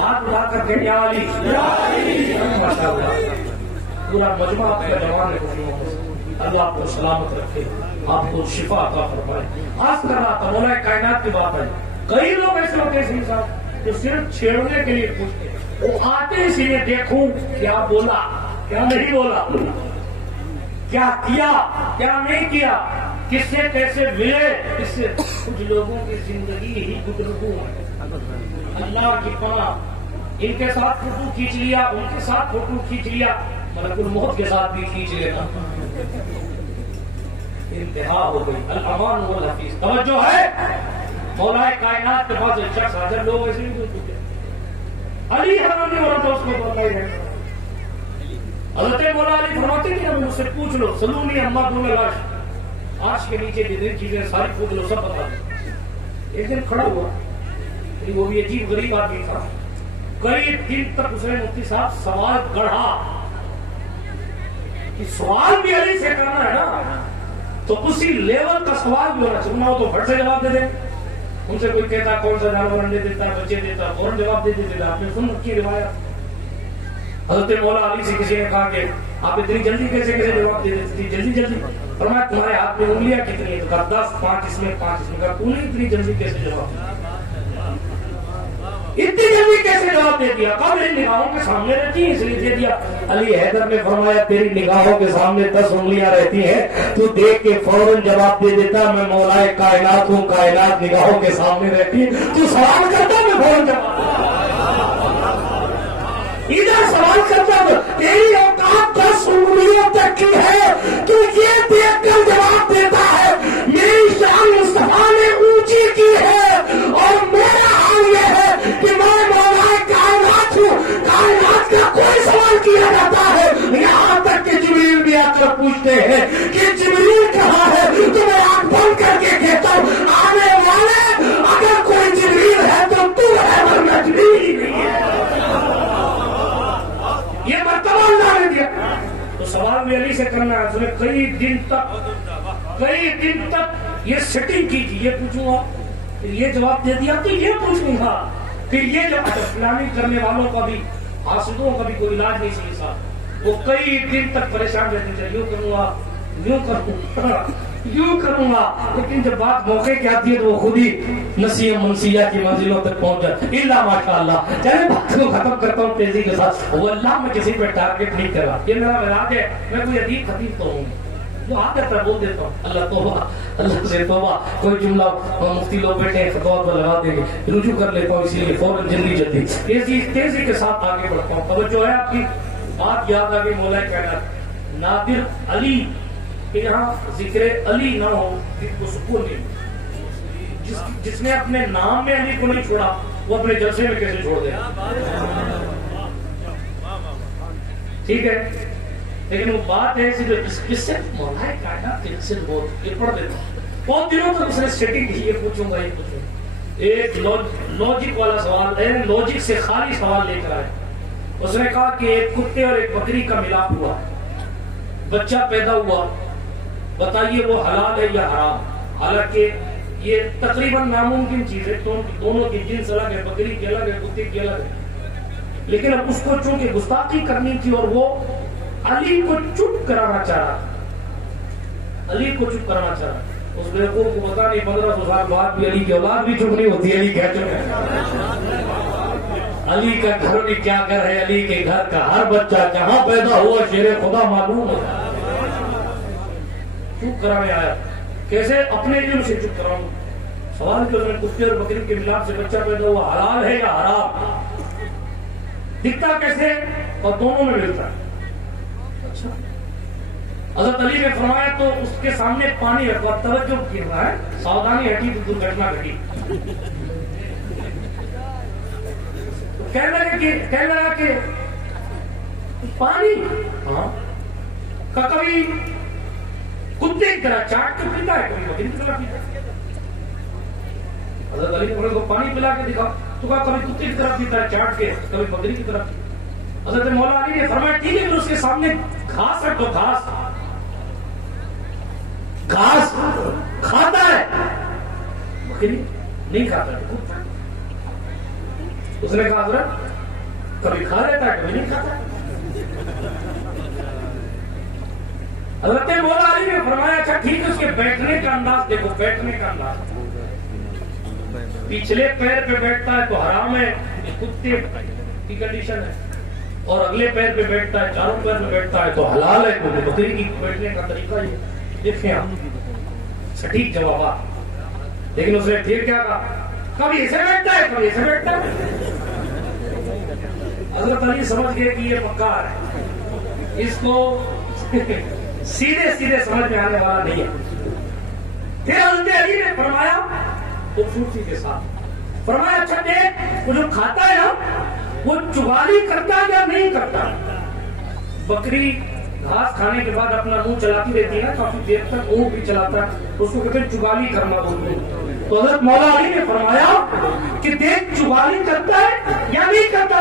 ہاتھ اٹھا کر کے یا علی, پورا مجمع آپ کا جوان ہے, اللہ آپ کو سلامت رکھے, آپ کو شفا عطا فرمائے. آج کر رہا تھا مولا کائنات کی بات ہے. کئی لوگ ایسے ہوتے ہیں صاحب جو صرف چھیڑنے کے لیے پوچھتے ہیں, وہ آتے اسی لیے دیکھوں کیا بولا کیا نہیں بولا, کیا کیا کیا نہیں کیا, کس سے کیسے ملے. اس سے کچھ لوگوں کی زندگی ہی گزرگو ہے. اللہ کی پناہ, ان کے ساتھ فوٹو کھینچ لیا, ان کے ساتھ فوٹو کھینچ لیا, ملک الموت کے ساتھ بھی کھینچ لینا, انتہا ہو گئی. الامان والحفیظ. توجہ ہے, مولا کائنات کے پاس ایک شخص حاضر, لوگ ایسے نہیں پوچھتے علی حرام نہیں ہو رہا تھا, اس کو بتائی ہے. حضرت مولا علی فرماتے کہ مجھ سے پوچھ لو, سلونی اما دون لاش, آج کے نیچے جتنی چیزیں ساری پوچھ لو, سب بتا دو. ایک دن کھڑا ہوا, وہ بھی عجیب غریب آدمی تھا, کئی دن تک اس نے مفتی صاحب سوال گڑھا کہ سوال بھی علی سے کرنا ہے نا, تو اسی لیول کا سوال بھی ہونا چاہیے. ہو تو پھٹ سے جواب دے دے. ان سے کوئی کہتا کون سا جانور انڈے دیتا, بچے دیتا, فوراً جواب دے دیتے. آپ نے سن رکھی روایت. حضرت مولا علی سے کسی نے کہا کہ آپ اتنی جلدی کیسے جواب دے دیتے تھی, جلدی جلدی. فرمایا تمہارے ہاتھ میں انگلیاں کتنی ہیں, 10, 5 اس میں 5 اس میں. کہا تو نے اتنی جلدی کیسے جواب دیا, اتنی جلدی کیسے جواب دے دیا؟ کہا میری نگاہوں کے سامنے رہتی ہیں اس لیے دے دیا. علی حیدر نے فرمایا تیری نگاہوں کے سامنے 10 انگلیاں رہتی ہیں, تو دیکھ کے فوراً جواب دے دیتا میں مولا کائنات ہوں, کائنات نگاہوں کے سامنے رہتی ہے, تو سوال کرتا میں فوراً جواب ادھر سوال کرتا تیری اوقات 10 انگلیوں تک کی ہے, تو یہ دیکھ کر جواب دیتا ہے میری شان مصطفیٰ نے اونچی کی ہے, اور میرا حال یہ ہے کہ میں مولا کائنات ہوں, کائنات کا کوئی سوال کیا جاتا ہے کئی دن تک یہ سیٹنگ کی کہ یہ پوچھوں گا پھر یہ جواب دے دیا تو یہ پوچھوں گا پھر یہ جو پلاننگ کرنے والوں کا بھی حاسدوں کا بھی کوئی علاج نہیں صحیح صاحب، وہ کئی دن تک پریشان رہتے تھے، یوں کروں گا یوں کروں گا یوں کروں گا، لیکن جب بات موقع کی آتی ہے تو وہ خود ہی نسیہ منسیہ کی منزلوں تک پہنچ جائے الا ماشاء اللہ۔ چلے بات کو ختم کرتا ہوں تیزی کے ساتھ۔ وہ اللہ میں کسی پہ ٹارگٹ نہیں کر رہا، یہ میرا مزاج ہے، میں کوئی عجیب خطیب تو ہوں وہ عادت ہے بول دیتا ہوں اللہ توبہ اللہ سے توبہ، کوئی جملہ مفتی لوگ بیٹھے فتوا پر لگا دیں گے، رجوع کر لیتا ہوں، اسی لیے فوراً جلدی تیزی کے ساتھ آگے بڑھتا ہوں۔ توجہ ہے آپ کی بات یاد آ گئی مولا کائنات نادر علی کہ یہاں ذکر علی نہ ہو دل کو سکون نہیں، جس نے اپنے نام میں علی کو نہیں چھوڑا وہ اپنے جلسے میں کیسے چھوڑ دے؟ ٹھیک ہے، لیکن وہ بات ہے جو اس سے مولا کائنات کے سے بہت یہ پڑھ دیتا ہوں بہت دنوں تک اس نے سیٹنگ کی، یہ پوچھوں گا یہ پوچھوں گا، ایک لوجک والا سوال ہے، لوجک سے خالی سوال لے کر آئے۔ اس نے کہا کہ ایک کتے اور ایک بکری کا ملاپ ہوا، بچہ پیدا ہوا، بتائیے وہ حلال ہے یا حرام؟ حالانکہ یہ تقریباً ناممکن چیز ہے، دونوں کی جنس الگ ہے، بکری کی الگ ہے، کتے کی الگ ہے، لیکن اب اس کو چونکہ گستاخی کرنی تھی اور وہ علی کو چپ کرانا چاہ رہا، علی کو چپ کرانا چاہ رہا۔ اس بیوقوف کو پتا نہیں 1500 سال بعد بھی علی کی اولاد بھی چپ نہیں ہوتی، علی کیا چپ ہے؟ علی کا گھر بھی کیا کر ہے، علی کے گھر کا ہر بچہ جہاں پیدا ہوا شیر خدا معلوم ہے۔ چپ کرانے آیا، کیسے؟ اپنے علم سے چپ کراؤں۔ سوال کہ کتے اور بکری کے ملاپ سے بچہ پیدا ہوا حلال ہے یا حرام؟ دکھتا کیسے اور دونوں میں ملتا ہے؟ اچھا، حضرت علی نے فرمایا تو اس کے سامنے پانی رکھا، توجہ کیا رہا ہے، ساودھانی ہٹی تو درگھٹنا گھٹی۔ کہنے لگا کہ پانی ہاں کا کبھی کتے کی طرح چاٹ کے پیتا ہے، کبھی بکری کی طرح پیتا ہے۔ حضرت علی نے پانی پلا کے دکھا تو کہا کبھی کتے کی طرح پیتا ہے چاٹ کے، کبھی بکری کی طرح۔ حضرت مولا علی نے فرمایا ٹھیک ہے، پھر اس کے سامنے گھاس رکھ دو، گھاس کھاتا ہے، بکری نہیں کھاتا ہے۔ اس نے کہا حضرت کبھی کھا لیتا ہے کبھی نہیں کھاتا۔ حضرت مولا علی نے فرمایا اچھا ٹھیک ہے، اس کے بیٹھنے کا انداز دیکھو، بیٹھنے کا انداز، پچھلے پیر پہ بیٹھتا ہے تو حرام ہے، کتے کی کنڈیشن ہے، اور اگلے پیر پہ بیٹھتا ہے، چاروں پیر پہ بیٹھتا ہے تو حلال ہے۔ بکری کی بیٹھنے کا طریقہ یہ دیکھیں آپ، سٹھیک جوابات۔ لیکن اس نے پھر کیا کہا؟ کبھی ایسے بیٹھتا ہے کبھی ایسے بیٹھتا ہے۔ حضرت علی سمجھ گئے کہ یہ مکار ہے، اس کو سیدھے سمجھ میں آنے والا نہیں ہے۔ پھر حضرت علی نے فرمایا خوبصورتی کے ساتھ، فرمایا اچھا دیکھ وہ جو کھاتا ہے نا وہ چگالی کرتا ہے یا نہیں کرتا؟ بکری گھاس کھانے کے بعد اپنا منہ چلاتی رہتی ہے نا، کافی دیر تک منہ بھی چلاتا ہے، اس کو کہتے ہیں چگالی کرنا بولتے ہیں۔ تو حضرت مولا علی نے فرمایا کہ دیکھ چگالی کرتا ہے یا نہیں کرتا؟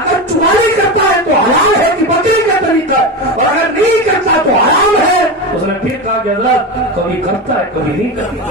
اگر چگالی کرتا ہے تو حلال ہے کہ بکری کا طریقہ ہے، اور اگر نہیں کرتا تو حرام ہے۔ اس نے پھر کہا کہ حضرت کبھی کرتا ہے کبھی نہیں کرتا۔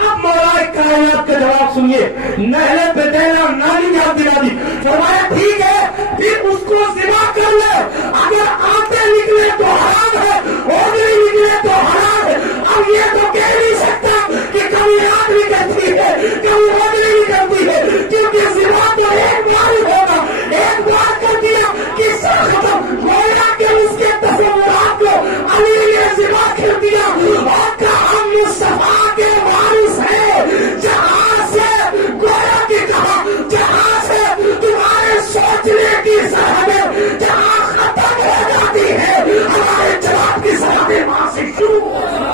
اب مولا کائنات کا جواب سنیے، نہلے پہ دینا نالی یاد دلا دی، فرمایا ٹھیک ہے پھر اس کو ذبح کر لے، اگر آتے نکلے تو حرام ہے، اوگلی نکلے تو حرام ہے۔ اب یہ تو کہہ نہیں سکتا کہ کبھی رات بھی کرتی ہے کبھی اوگلی بھی کرتی ہے، کیونکہ ذبح تو ایک بار ہی ہوگا، ایک بار کر دیا کہ سب ختم۔ مولا کے اس کے تصورات کو علی نے ذبح کر دیا اور کہا ہم مصطفیٰ کے وارث ہیں۔ جہاں سے گویا کہ کہا جہاں سے تمہارے سوچنے کی سرحدیں جہاں ختم ہو جاتی ہے، ہمارے جواب کی سرحدیں وہاں سے شروع ہو جاتی ہیں۔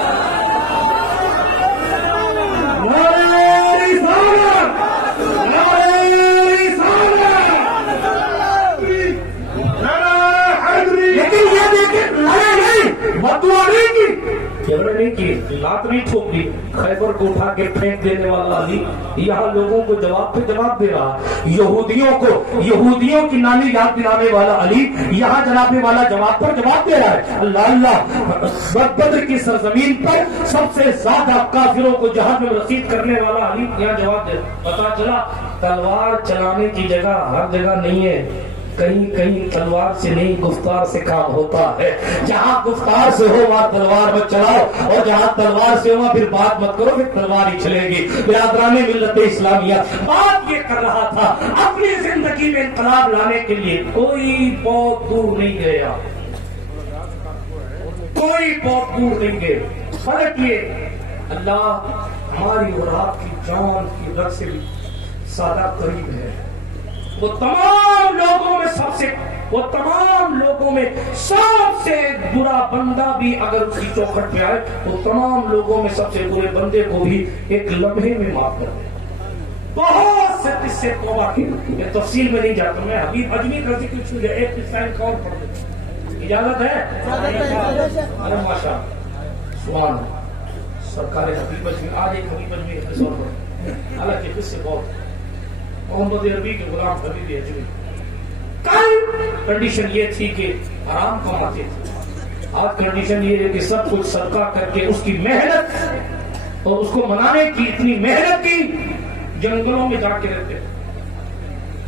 نہیں کیے، لات نہیں ٹھوک دی، خیبر کو اٹھا کے پھینک دینے والا علی یہاں لوگوں کو جواب پہ جواب دے رہا، یہودیوں کی نامی یاد دلانے والا علی یہاں جناب والا جواب پر جواب دے رہا ہے۔ اللہ اللہ، بدر کی سرزمین پر سب سے زیادہ کافروں کو جہاد میں رسید کرنے والا علی یہاں جواب دے رہا۔ پتا چلا تلوار چلانے کی جگہ ہر جگہ نہیں ہے، کہیں کہیں تلوار سے نہیں گفتار سے کام ہوتا ہے، جہاں گفتار سے ہو وہاں تلوار مت چلاؤ، اور جہاں تلوار سے ہو پھر بات مت کرو، پھر تلوار ہی چلے گی۔ برادران ملت اسلامیہ بات یہ کر رہا تھا، اپنی زندگی میں انقلاب لانے کے لیے کوئی بہت دور نہیں گیا، کوئی بہت دور نہیں گئے۔ فرق یہ اللہ ہماری اور آپ کی جان کی رگ سے بھی سادہ قریب ہے۔ وہ تمام لوگوں میں سب سے برا بندہ بھی اگر اس کی چوکھٹ پہ آئے تو تمام لوگوں میں سب سے برے بندے کو بھی ایک لمحے میں معاف کر دے۔ بہت سے قصے توبہ کے، یہ تفصیل میں نہیں جاتا، میں حبیب اجمی کا ذکر چھو جائے، ایک قصہ کا اور پڑھ دیتا، اجازت ہے؟ ارے ماشاء سبحان سرکار حبیب اجمی، آج ایک حبیب اجمی قصہ اور پڑھ، حالانکہ قصے بہت محمد عربی کے غلام حبیب اجمی۔ کل کنڈیشن یہ تھی کہ حرام کماتے تھے، آج کنڈیشن یہ ہے کہ سب کچھ صدقہ کر کے اس کی محنت اور اس کو منانے کی اتنی محنت کی، جنگلوں میں جا کے رہتے،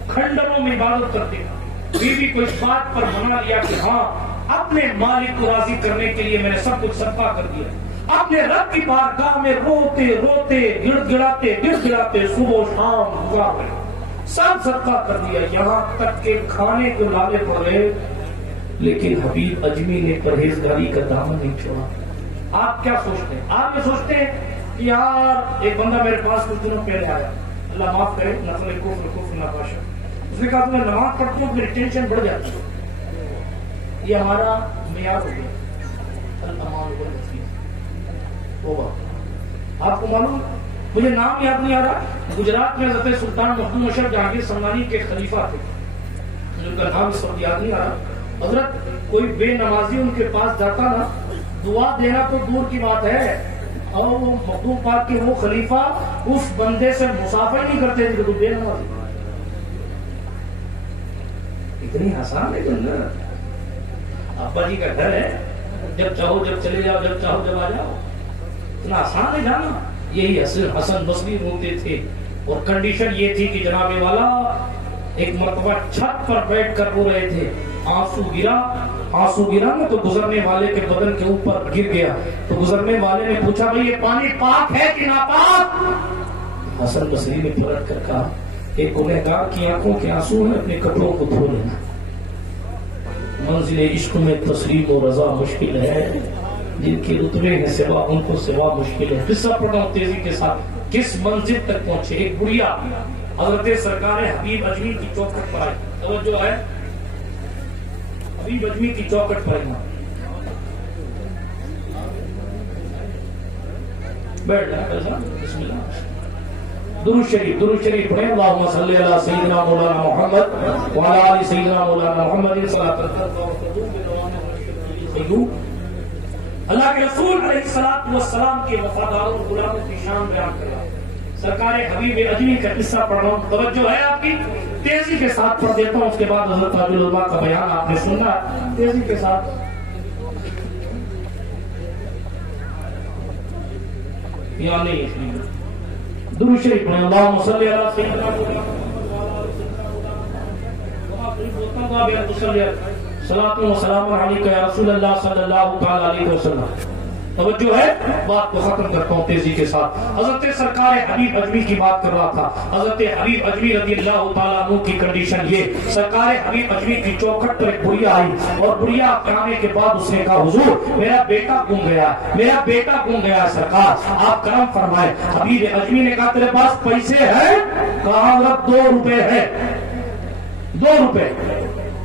کھنڈروں میں عبادت کرتے، بیوی کو اس بات پر منا لیا کہ ہاں اپنے مالک کو راضی کرنے کے لیے میں نے سب کچھ صدقہ کر دیا، اپنے رب کی بارگاہ میں روتے روتے گڑ گڑاتے صبح و شام گزار رہے، سب صدقہ کر دیا، یہاں تک کہ کھانے کو لالے پڑے، لیکن حبیب اجمی نے پرہیزگاری کا دامن نہیں چھوڑا۔ آپ کیا سوچتے ہیں؟ آپ یہ سوچتے ہیں کہ یار ایک بندہ میرے پاس کچھ دنوں پہلے آیا، اللہ معاف کرے، نفل کفر نباشا، اس نے کہا تمہیں نماز پڑھتی ہوں میری ٹینشن بڑھ جاتی ہے، یہ ہمارا معیار ہو گیا، الامان والنفیس ہوگا۔ آپ کو معلوم، مجھے نام یاد نہیں آ رہا، گجرات میں حضرت سلطان محمود اشرف جہانگیر سمنانی کے خلیفہ تھے، ان کا نام اس وقت یاد نہیں آ رہا۔ حضرت کوئی بے نمازی ان کے پاس جاتا نا، دعا دینا تو دور کی بات ہے، اور وہ مخدوم پاک کے وہ خلیفہ اس بندے سے مسافر نہیں کرتے تھے کہ تو بے نمازی۔ اتنی آسان ہے جنت، ابا جی کا گھر ہے، جب چاہو جب چلے جاؤ، جب چاہو جب آ جاؤ، اتنا آسان ہے جانا۔ یہی حسن بصری ہوتے تھے، اور کنڈیشن یہ تھی کہ جناب والا ایک مرتبہ چھت پر بیٹھ کر رو رہے تھے، آنسو گرا نا تو گزرنے والے کے بدن کے اوپر گر گیا، تو گزرنے والے نے پوچھا بھئی یہ پانی پاک ہے کہ ناپاک؟ حسن بصری نے پلٹ کر کہا ایک گنہگار کی آنکھوں کے آنسو ہیں، اپنے کپڑوں کو دھو لینا، منزل عشق میں تسلیم و رضا مشکل ہے، جن کے رتبے ہیں سوا ان کو سوا مشکل ہے۔ قصہ پڑھا ہوں تیزی کے ساتھ، کس منزل تک پہنچے۔ ایک بڑھیا حضرت سرکار حبیب اجمی کی چوکھٹ پر آئی، توجہ ہے، حبیب اجمی کی چوکھٹ پر آئی، بیٹھ جائیں، بسم اللہ، درود شریف پڑھیں، اللہم صلی علی سیدنا مولانا محمد وعلی آل سیدنا مولانا محمد صلاۃ اللہ کے رسول علیہ السلام کے وفاداروں اور غلاموں کی شان بیان کر رہا ہوں۔ سرکار حبیب اجمی کا قصہ پڑھ رہا ہوں، توجہ ہے آپ کی، تیزی کے ساتھ پڑھ دیتا ہوں، اس کے بعد حضرت تاج العلماء کا بیان آپ نے سننا، تیزی کے ساتھ۔ یا نہیں اس میں درود شریف پڑھیں، اللہم صلی علی سیدنا محمد صلاۃ و سلام علیک یا رسول اللہ صلی اللہ تعالی علیہ وسلم۔ توجہ ہے، بات کو ختم کرتا ہوں تیزی کے ساتھ۔ حضرت سرکار حبیب اجمی کی بات کر رہا تھا، حضرت حبیب اجمی رضی اللہ تعالیٰ عنہ کی کنڈیشن یہ، سرکار حبیب اجمی کی چوکھٹ پر ایک بڑھیا آئی، اور بڑھیا آنے کے بعد اس نے کہا حضور میرا بیٹا گم گیا سرکار آپ کرم فرمائے۔ حبیب اجمی نے کہا تیرے پاس پیسے ہیں؟ کہا حضرت 2 روپے ہے، 2 روپے۔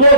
2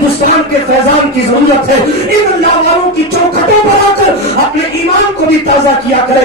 ہندوستان کے فیضان کی ضرورت ہے. ان اللہ والوں کی چوکھٹوں پر آ کر اپنے ایمان کو بھی تازہ کیا کرے,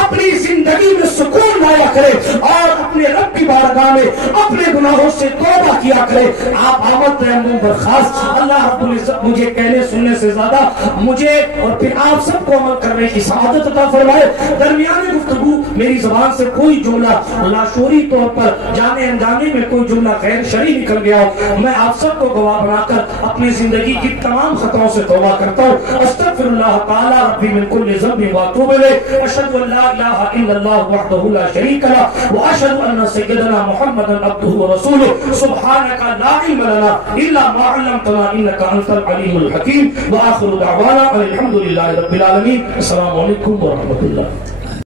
اپنی زندگی میں سکون لایا کرے اور اپنے رب کی بارگاہ میں اپنے گناہوں سے توبہ کیا کرے. آپ آمد رحم برخاست. اللہ رب العزت مجھے کہنے سننے سے زیادہ مجھے اور پھر آپ سب کو عمل کرنے کی سعادت عطا فرمائے. درمیان گفتگو میری زبان سے کوئی جملہ لاشعوری طور پر جانے انجانے میں کوئی جملہ غیر شرعی نکل گیا ہو, میں آپ سب کو گواہ بنا کر اپنی زندگی کی تمام خطاؤں سے توبہ کرتا ہوں. استغفر اللہ تعالی ربی من کل ذنب واتوب الیہ. اشهد ان لا الہ الا اللہ وحدہ لا شریک لہ واشهد ان سیدنا محمدا عبدہ ورسولہ. سبحانک لا علم لنا الا ما علمتنا انک انت العلیم الحکیم. وآخر دعوانا الحمد للہ رب العالمین. السلام علیکم ورحمۃ اللہ.